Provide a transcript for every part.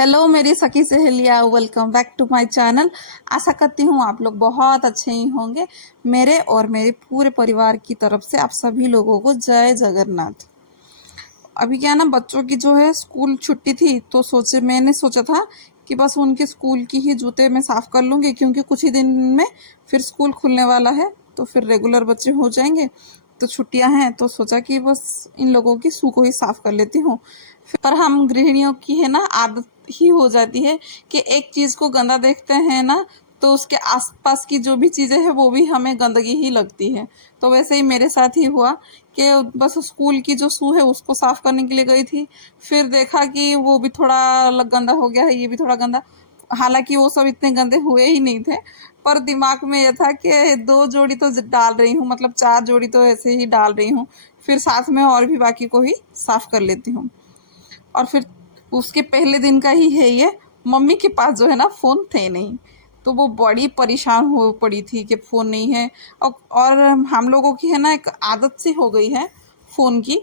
Hello मेरी सखी सहेलिया, welcome back to my channel. आशा करती हूँ आप लोग बहुत अच्छे ही होंगे। मेरे और मेरे पूरे परिवार की तरफ से आप सभी लोगों को जय जगन्नाथ। अभी क्या ना, बच्चों की जो है स्कूल छुट्टी थी तो मैंने सोचा था कि बस उनके स्कूल की ही जूते मैं साफ़ कर लूँगी, क्योंकि कुछ ही दिन में फिर स्कूल खुलने वाला है तो फिर रेगुलर बच्चे हो जाएंगे। तो छुट्टियां हैं तो सोचा कि बस इन लोगों की शू को ही साफ़ कर लेती हूँ। पर हम गृहिणियों की है ना आदत ही हो जाती है कि एक चीज़ को गंदा देखते हैं ना तो उसके आसपास की जो भी चीज़ें हैं वो भी हमें गंदगी ही लगती है। तो वैसे ही मेरे साथ ही हुआ कि बस स्कूल की जो शू है उसको साफ़ करने के लिए गई थी। फिर देखा कि वो भी थोड़ा गंदा हो गया है, ये भी थोड़ा गंदा। हालांकि वो सब इतने गंदे हुए ही नहीं थे, पर दिमाग में यह था कि 2 जोड़ी तो डाल रही हूँ, मतलब 4 जोड़ी तो ऐसे ही डाल रही हूँ, फिर साथ में और भी बाकी को ही साफ़ कर लेती हूँ। और फिर उसके पहले दिन का ही है ये, मम्मी के पास जो है ना फ़ोन थे नहीं, तो वो बड़ी परेशान हो पड़ी थी कि फ़ोन नहीं है। और हम लोगों की है ना एक आदत सी हो गई है फ़ोन की।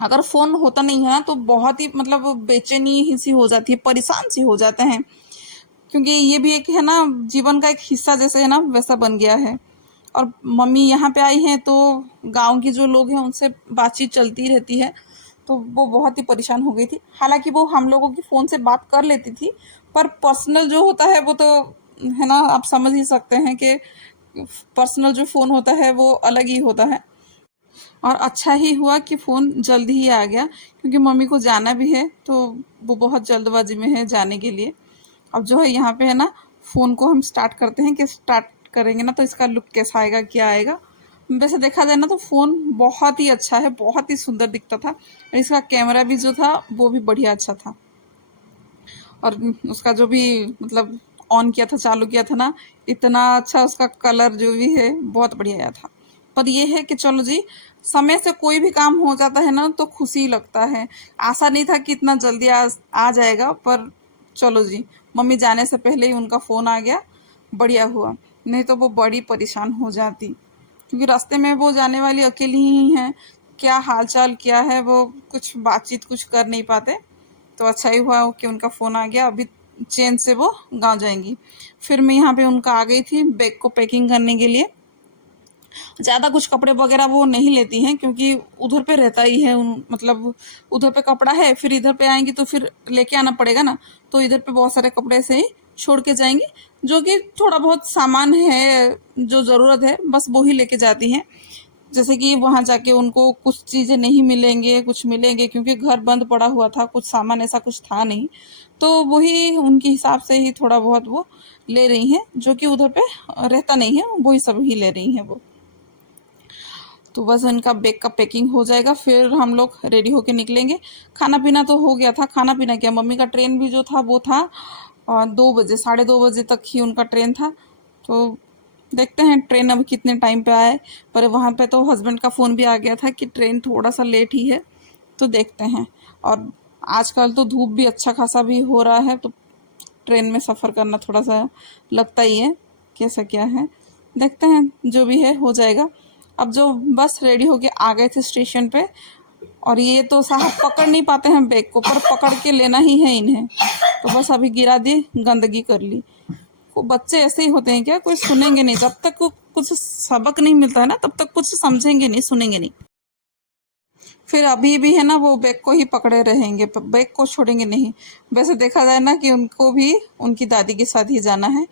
अगर फ़ोन होता नहीं है ना तो बहुत ही मतलब बेचैनी ही सी हो जाती है, परेशान सी हो जाते हैं, क्योंकि ये भी एक है ना जीवन का एक हिस्सा जैसे है ना वैसा बन गया है। और मम्मी यहाँ पे आई हैं तो गांव की जो लोग हैं उनसे बातचीत चलती रहती है, तो वो बहुत ही परेशान हो गई थी। हालांकि वो हम लोगों की फ़ोन से बात कर लेती थी, पर पर्सनल जो होता है वो तो है ना, आप समझ ही सकते हैं कि पर्सनल जो फ़ोन होता है वो अलग ही होता है। और अच्छा ही हुआ कि फ़ोन जल्दी ही आ गया, क्योंकि मम्मी को जाना भी है तो वो बहुत जल्दबाजी में है जाने के लिए। अब जो है यहाँ पे है ना, फ़ोन को हम स्टार्ट करते हैं कि स्टार्ट करेंगे ना तो इसका लुक कैसा आएगा, क्या आएगा। वैसे देखा जाए ना तो फ़ोन बहुत ही अच्छा है, बहुत ही सुंदर दिखता था, और इसका कैमरा भी जो था वो भी बढ़िया अच्छा था। और उसका जो भी मतलब ऑन किया था, चालू किया था ना, इतना अच्छा उसका कलर जो भी है बहुत बढ़िया आया था। पर ये है कि चलो जी, समय से कोई भी काम हो जाता है ना तो खुशी लगता है। आशा नहीं था कि इतना जल्दी आ जाएगा, पर चलो जी, मम्मी जाने से पहले ही उनका फ़ोन आ गया, बढ़िया हुआ। नहीं तो वो बड़ी परेशान हो जाती, क्योंकि रास्ते में वो जाने वाली अकेली ही हैं, क्या हालचाल क्या है वो कुछ बातचीत कुछ कर नहीं पाते। तो अच्छा ही हुआ कि उनका फ़ोन आ गया, अभी चैन से वो गाँव जाएंगी। फिर मैं यहाँ पे उनका आ गई थी बैग को पैकिंग करने के लिए। ज़्यादा कुछ कपड़े वगैरह वो नहीं लेती हैं, क्योंकि उधर पे रहता ही है मतलब उधर पे कपड़ा है, फिर इधर पे आएंगी तो फिर लेके आना पड़ेगा ना, तो इधर पे बहुत सारे कपड़े से ही छोड़ के जाएंगी। जो कि थोड़ा बहुत सामान है जो ज़रूरत है बस वो ही लेके जाती हैं। जैसे कि वहाँ जाके उनको कुछ चीज़ें नहीं मिलेंगे, कुछ मिलेंगे, क्योंकि घर बंद पड़ा हुआ था, कुछ सामान ऐसा कुछ था नहीं, तो वही उनके हिसाब से ही थोड़ा बहुत वो ले रही हैं, जो कि उधर पे रहता नहीं है वही सब ही ले रही हैं वो। तो बस इनका बैग का पैकिंग हो जाएगा, फिर हम लोग रेडी होके निकलेंगे। खाना पीना तो हो गया था, खाना पीना क्या, मम्मी का ट्रेन भी जो था वो था 2 बजे, 2:30 बजे तक ही उनका ट्रेन था। तो देखते हैं ट्रेन अब कितने टाइम पे आए। पर वहाँ पे तो हस्बैंड का फ़ोन भी आ गया था कि ट्रेन थोड़ा सा लेट ही है, तो देखते हैं। और आजकल तो धूप भी अच्छा खासा भी हो रहा है, तो ट्रेन में सफ़र करना थोड़ा सा लगता ही है कैसा क्या है। देखते हैं जो भी है हो जाएगा। अब जो बस रेडी होके आ गए थे स्टेशन पे, और ये तो साहब पकड़ नहीं पाते हैं बैग को, पर पकड़ के लेना ही है इन्हें, तो बस अभी गिरा दी, गंदगी कर ली। वो बच्चे ऐसे ही होते हैं क्या, कोई सुनेंगे नहीं जब तक को कुछ सबक नहीं मिलता है ना तब तक कुछ समझेंगे नहीं, सुनेंगे नहीं। फिर अभी भी है ना वो बैग को ही पकड़े रहेंगे, बैग को छोड़ेंगे नहीं। वैसे देखा जाए ना कि उनको भी उनकी दादी के साथ ही जाना है,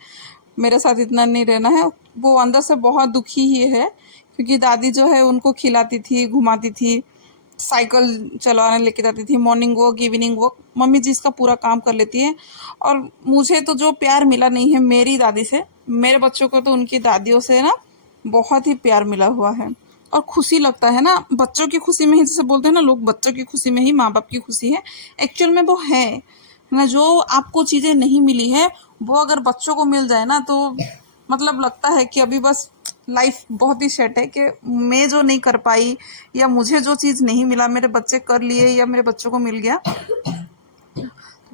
मेरे साथ इतना नहीं रहना है। वो अंदर से बहुत दुखी ही है, क्योंकि दादी जो है उनको खिलाती थी, घुमाती थी, साइकिल चलाने लेके जाती थी, morning walk, evening walk, mummy ji इसका पूरा काम कर लेती है। और मुझे तो जो प्यार मिला नहीं है मेरी दादी से, मेरे बच्चों को तो उनकी दादियों से ना बहुत ही प्यार मिला हुआ है। और खुशी लगता है ना, बच्चों की खुशी में ही, जैसे बोलते हैं ना लोग, बच्चों की खुशी में ही माँ बाप की खुशी है। एक्चुअल में वो है ना, जो आपको चीज़ें नहीं मिली है वो अगर बच्चों को मिल जाए ना तो मतलब लगता है कि अभी बस लाइफ बहुत ही सेट है, कि मैं जो नहीं कर पाई या मुझे जो चीज़ नहीं मिला मेरे बच्चे कर लिए या मेरे बच्चों को मिल गया।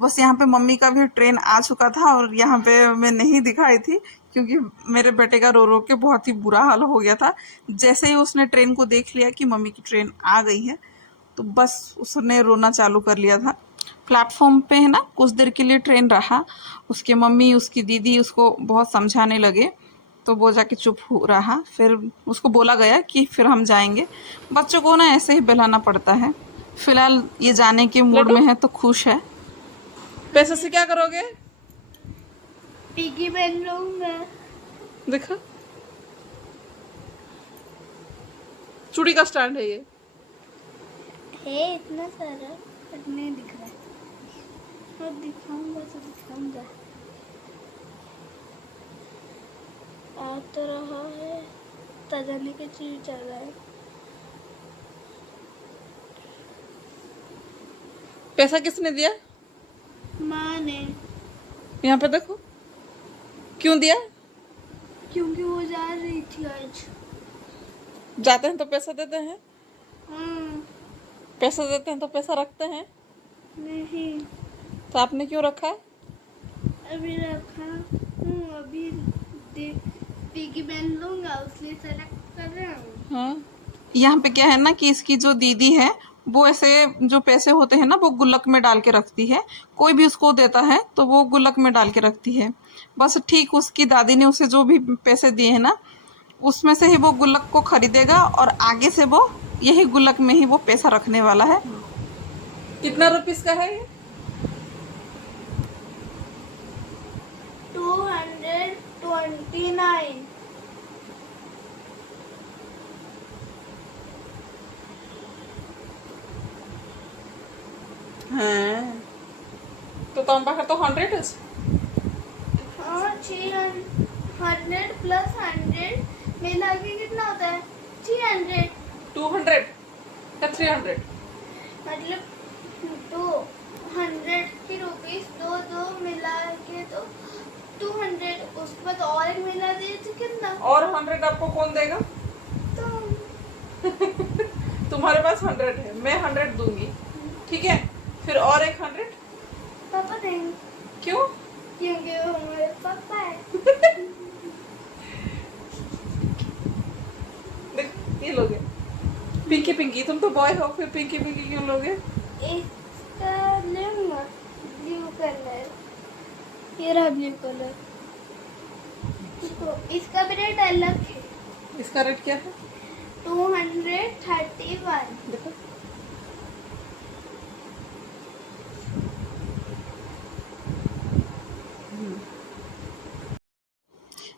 बस यहाँ पे मम्मी का भी ट्रेन आ चुका था और यहाँ पे मैं नहीं दिखाई थी, क्योंकि मेरे बेटे का रो रो के बहुत ही बुरा हाल हो गया था। जैसे ही उसने ट्रेन को देख लिया कि मम्मी की ट्रेन आ गई है, तो बस उसने रोना चालू कर लिया था। प्लेटफॉर्म पे है ना कुछ देर के लिए ट्रेन रहा, उसके मम्मी उसकी दीदी उसको बहुत समझाने लगे तो वो जाके चुप हो रहा। फिर उसको बोला गया कि फिर हम जाएंगे। बच्चों को ना ऐसे ही बहलाना पड़ता है। फिलहाल ये जाने के मूड में है तो खुश है। पैसे से क्या करोगे? पिगी बैंक लूंगा। देखो चूड़ी का स्टैंड है ये। है इतना सारा पर नहीं दिख रहा है। और दिखाऊंगा तो दिखाऊंगा। आ तो रहा है, तजाने की चीज चल रहा है। पैसा किसने दिया? माँ ने। यहाँ पे देखो। क्यों दिया? क्योंकि वो जा रही थी आज। जाते हैं तो पैसा देते हैं, हाँ। पैसा देते हैं तो पैसा रखते हैं। नहीं, तो आपने क्यों रखा है? अभी रखा हूँ। अभी पिगी बैंक लूंगा इसलिए सेलेक्ट कर रहा हूँ। हाँ, यहाँ पे क्या है ना कि इसकी जो दीदी है वो ऐसे जो पैसे होते हैं ना वो गुल्लक में डाल के रखती है। कोई भी उसको देता है तो वो गुल्लक में डाल के रखती है। बस ठीक उसकी दादी ने उसे जो भी पैसे दिए हैं ना उसमें से ही वो गुल्लक को खरीदेगा और आगे से वो यही गुल्लक में ही वो पैसा रखने वाला है। कितना रुपीस का है ये? 229। हाँ, तो तुम पाखे तो 100 है। हाँ, 600 प्लस 100 मिला के कितना होता है? 300। 200 या 300? मतलब 200 की रुपीस दो दो मिला के तो 200। उसके बाद और एक मिला दिए तो कितना? और 100 आपको कौन देगा? तो तुम्हारे पास 100 है, मैं 100 दूंगी, ठीक है? फिर और एक 100 पापा देंगे क्यों? क्योंकि वो हमारे पापा है। देख ये लोगे पिंकी पिंकी, तुम तो बॉय हो, फिर पिंकी पिंकी क्यों लोगे? इसका लूंगा ब्लू कलर। ये रहा ब्लू कलर। इसका भी रेट अलग है। इसका रेट क्या है? 231। देखो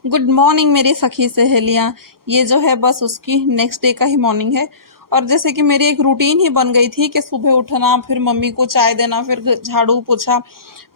गुड मॉर्निंग मेरी सखी सहेलियाँ। ये जो है बस उसकी नेक्स्ट डे का ही मॉर्निंग है। और जैसे कि मेरी एक रूटीन ही बन गई थी कि सुबह उठना, फिर मम्मी को चाय देना, फिर झाड़ू पोछा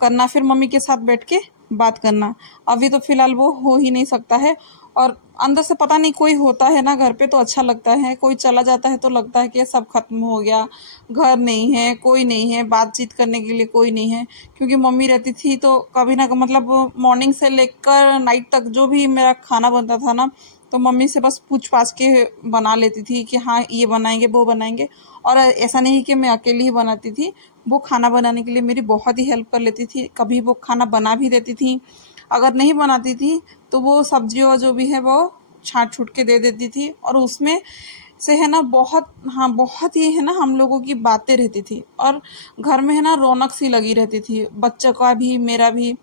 करना, फिर मम्मी के साथ बैठ के बात करना। अभी तो फिलहाल वो हो ही नहीं सकता है। और अंदर से पता नहीं कोई होता है ना घर पे तो अच्छा लगता है, कोई चला जाता है तो लगता है कि सब खत्म हो गया, घर नहीं है, कोई नहीं है, बातचीत करने के लिए कोई नहीं है। क्योंकि मम्मी रहती थी तो कभी ना मतलब मॉर्निंग से लेकर नाइट तक जो भी मेरा खाना बनता था ना तो मम्मी से बस पूछ पाछ के बना लेती थी कि हाँ ये बनाएंगे वो बनाएंगे। और ऐसा नहीं कि मैं अकेली ही बनाती थी, वो खाना बनाने के लिए मेरी बहुत ही हेल्प कर लेती थी। कभी वो खाना बना भी देती थी, अगर नहीं बनाती थी तो वो सब्जी और जो भी है वो छाँट छूट के दे देती थी। और उसमें से है ना बहुत, हाँ बहुत ही है ना हम लोगों की बातें रहती थी और घर में है ना रौनक सी लगी रहती थी, बच्चों का भी मेरा भी।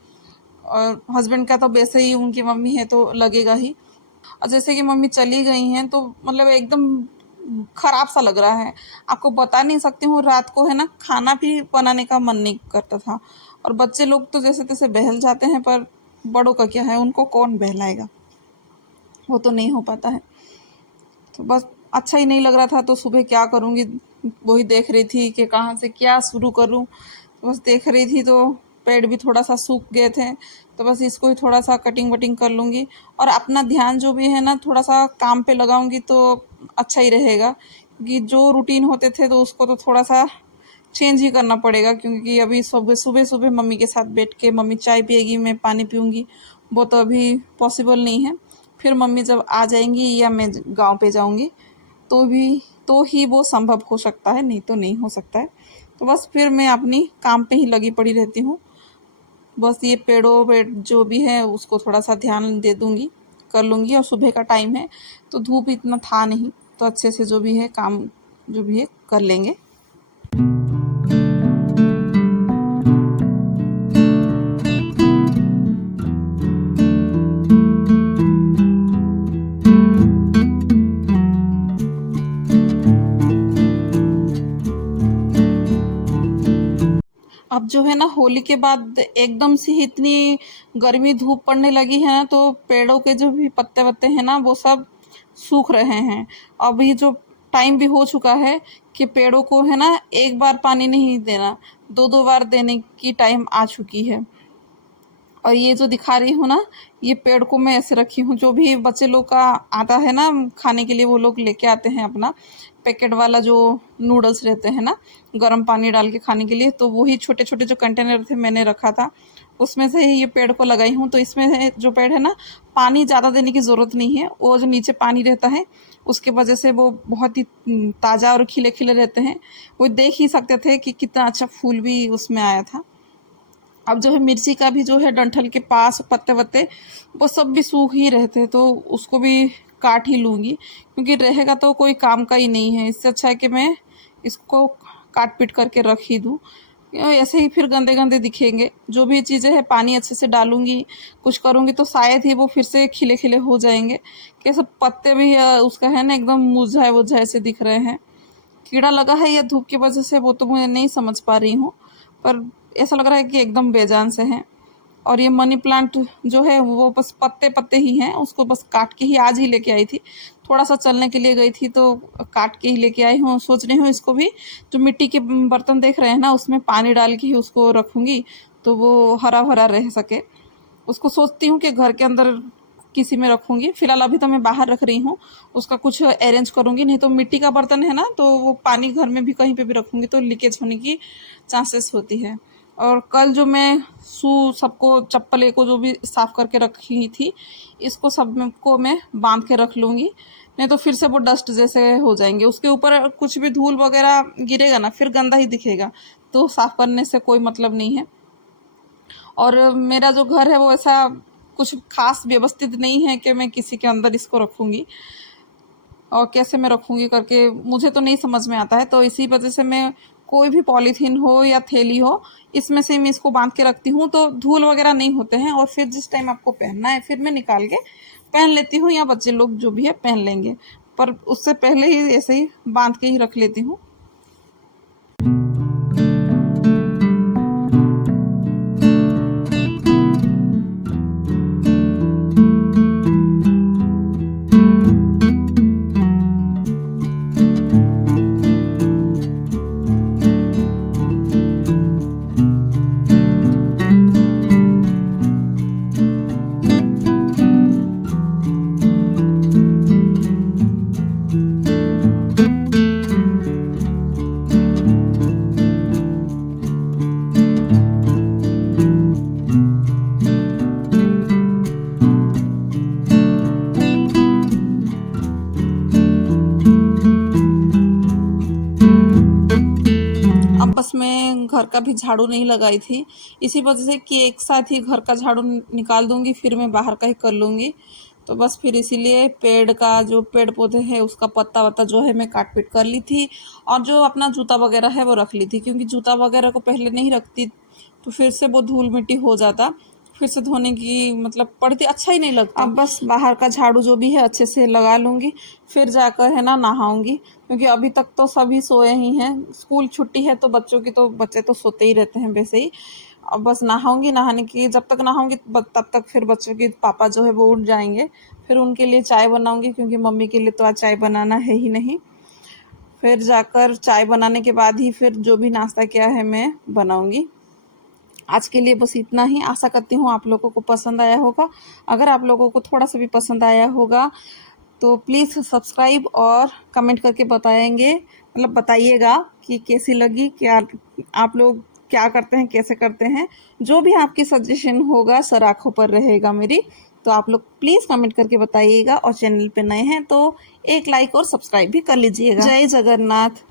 और हस्बैंड का तो वैसे ही उनकी मम्मी है तो लगेगा ही। और जैसे कि मम्मी चली गई हैं तो मतलब एकदम खराब सा लग रहा है। आपको बता नहीं सकती हूँ, रात को है ना खाना भी बनाने का मन नहीं करता था। और बच्चे लोग तो जैसे तैसे बहल जाते हैं पर बड़ों का क्या है, उनको कौन बहलाएगा, वो तो नहीं हो पाता है। तो बस अच्छा ही नहीं लग रहा था तो सुबह क्या करूँगी वही देख रही थी कि कहाँ से क्या शुरू करूँ। तो बस देख रही थी तो पेड़ भी थोड़ा सा सूख गए थे तो बस इसको ही थोड़ा सा कटिंग वटिंग कर लूँगी। और अपना ध्यान जो भी है ना थोड़ा सा काम पे लगाऊंगी तो अच्छा ही रहेगा। क्योंकि जो रूटीन होते थे तो उसको तो थोड़ा सा चेंज ही करना पड़ेगा। क्योंकि अभी सुबह सुबह सुबह मम्मी के साथ बैठ के मम्मी चाय पिएगी मैं पानी पीऊँगी, वो तो अभी पॉसिबल नहीं है। फिर मम्मी जब आ जाएंगी या मैं गांव पे जाऊंगी तो ही वो संभव हो सकता है, नहीं तो नहीं हो सकता है। तो बस फिर मैं अपनी काम पे ही लगी पड़ी रहती हूँ। बस ये पेड़ों पे जो भी है उसको थोड़ा सा ध्यान दे दूंगी, कर लूँगी। और सुबह का टाइम है तो धूप इतना था नहीं तो अच्छे से जो भी है काम जो भी है कर लेंगे। अब जो है ना होली के बाद एकदम से ही इतनी गर्मी धूप पड़ने लगी है ना, तो पेड़ों के जो भी पत्ते वत्ते हैं ना वो सब सूख रहे हैं। अभी जो टाइम भी हो चुका है कि पेड़ों को है ना एक बार पानी नहीं देना, दो दो बार देने की टाइम आ चुकी है। और ये जो दिखा रही हूँ ना, ये पेड़ को मैं ऐसे रखी हूँ, जो भी बच्चे लोग का आता है ना खाने के लिए, वो लोग लेके आते हैं अपना पैकेट वाला जो नूडल्स रहते हैं ना गर्म पानी डाल के खाने के लिए, तो वही छोटे छोटे जो कंटेनर थे मैंने रखा था, उसमें से ही ये पेड़ को लगाई हूँ। तो इसमें जो पेड़ है ना, पानी ज़्यादा देने की ज़रूरत नहीं है, वो जो नीचे पानी रहता है उसके वजह से वो बहुत ही ताज़ा और खिले खिले रहते हैं। वो देख ही सकते थे कि कितना अच्छा फूल भी उसमें आया था। अब जो है मिर्ची का भी जो है डंठल के पास पत्ते वत्ते वो सब भी सूख ही रहते हैं, तो उसको भी काट ही लूँगी, क्योंकि रहेगा तो कोई काम का ही नहीं है। इससे अच्छा है कि मैं इसको काट पीट करके रख ही दूँ, ऐसे ही फिर गंदे गंदे दिखेंगे। जो भी चीज़ें हैं पानी अच्छे से डालूंगी, कुछ करूँगी तो शायद ही वो फिर से खिले खिले हो जाएंगे। कैसे पत्ते भी उसका है ना एकदम मुरझाए वुरझाए से दिख रहे हैं। कीड़ा लगा है या धूप की वजह से वो तो मैं नहीं समझ पा रही हूँ, पर ऐसा लग रहा है कि एकदम बेजान से हैं। और ये मनी प्लांट जो है वो बस पत्ते पत्ते ही हैं, उसको बस काट के ही आज ही लेके आई थी। थोड़ा सा चलने के लिए गई थी तो काट के ही लेके आई हूँ। सोच रही हूँ इसको भी जो मिट्टी के बर्तन देख रहे हैं ना, उसमें पानी डाल के ही उसको रखूँगी, तो वो हरा भरा रह सके। उसको सोचती हूँ कि घर के अंदर किसी में रखूँगी। फ़िलहाल अभी तो मैं बाहर रख रही हूँ, उसका कुछ अरेंज करूँगी। नहीं तो मिट्टी का बर्तन है ना, तो वो पानी घर में भी कहीं पे भी रखूँगी तो लीकेज होने की चांसेस होती है। और कल जो मैं शू सबको चप्पल को जो भी साफ़ करके रखी थी, इसको सब को मैं बांध के रख लूँगी, नहीं तो फिर से वो डस्ट जैसे हो जाएंगे। उसके ऊपर कुछ भी धूल वगैरह गिरेगा ना, फिर गंदा ही दिखेगा, तो साफ़ करने से कोई मतलब नहीं है। और मेरा जो घर है वो ऐसा कुछ खास व्यवस्थित नहीं है कि मैं किसी के अंदर इसको रखूँगी, और कैसे मैं रखूँगी करके मुझे तो नहीं समझ में आता है। तो इसी वजह से मैं कोई भी पॉलीथीन हो या थैली हो, इसमें से मैं इसको बांध के रखती हूँ, तो धूल वगैरह नहीं होते हैं। और फिर जिस टाइम आपको पहनना है फिर मैं निकाल के पहन लेती हूँ, या बच्चे लोग जो भी है पहन लेंगे, पर उससे पहले ही ऐसे ही बांध के ही रख लेती हूँ। अब बस मैं घर का भी झाड़ू नहीं लगाई थी, इसी वजह से कि एक साथ ही घर का झाड़ू निकाल दूंगी, फिर मैं बाहर का ही कर लूँगी। तो बस फिर इसीलिए पेड़ का जो पेड़ पौधे हैं उसका पत्ता वत्ता जो है मैं काट पीट कर ली थी, और जो अपना जूता वगैरह है वो रख ली थी, क्योंकि जूता वगैरह को पहले नहीं रखती तो फिर से वो धूल मिट्टी हो जाता, फिर से धोने की मतलब पड़ती, अच्छा ही नहीं लगता। अब बस बाहर का झाड़ू जो भी है अच्छे से लगा लूँगी, फिर जाकर है ना नहाऊंगी, क्योंकि अभी तक तो सभी सोए ही हैं। स्कूल छुट्टी है तो बच्चों की तो बच्चे तो सोते ही रहते हैं वैसे ही। अब बस नहाऊंगी, नहाने की जब तक नहाऊंगी तब तक फिर बच्चों के पापा जो है वो उठ जाएंगे, फिर उनके लिए चाय बनाऊंगी, क्योंकि मम्मी के लिए तो आज चाय बनाना है ही नहीं। फिर जाकर चाय बनाने के बाद ही फिर जो भी नाश्ता किया है मैं बनाऊंगी। आज के लिए बस इतना ही। आशा करती हूँ आप लोगों को पसंद आया होगा। अगर आप लोगों को थोड़ा सा भी पसंद आया होगा तो प्लीज़ सब्सक्राइब और कमेंट करके बताएंगे, मतलब बताइएगा कि कैसी लगी, क्या आप लोग क्या करते हैं, कैसे करते हैं। जो भी आपकी सजेशन होगा सर आँखों पर रहेगा मेरी, तो आप लोग प्लीज़ कमेंट करके बताइएगा। और चैनल पे नए हैं तो एक लाइक और सब्सक्राइब भी कर लीजिएगा। जय जगन्नाथ।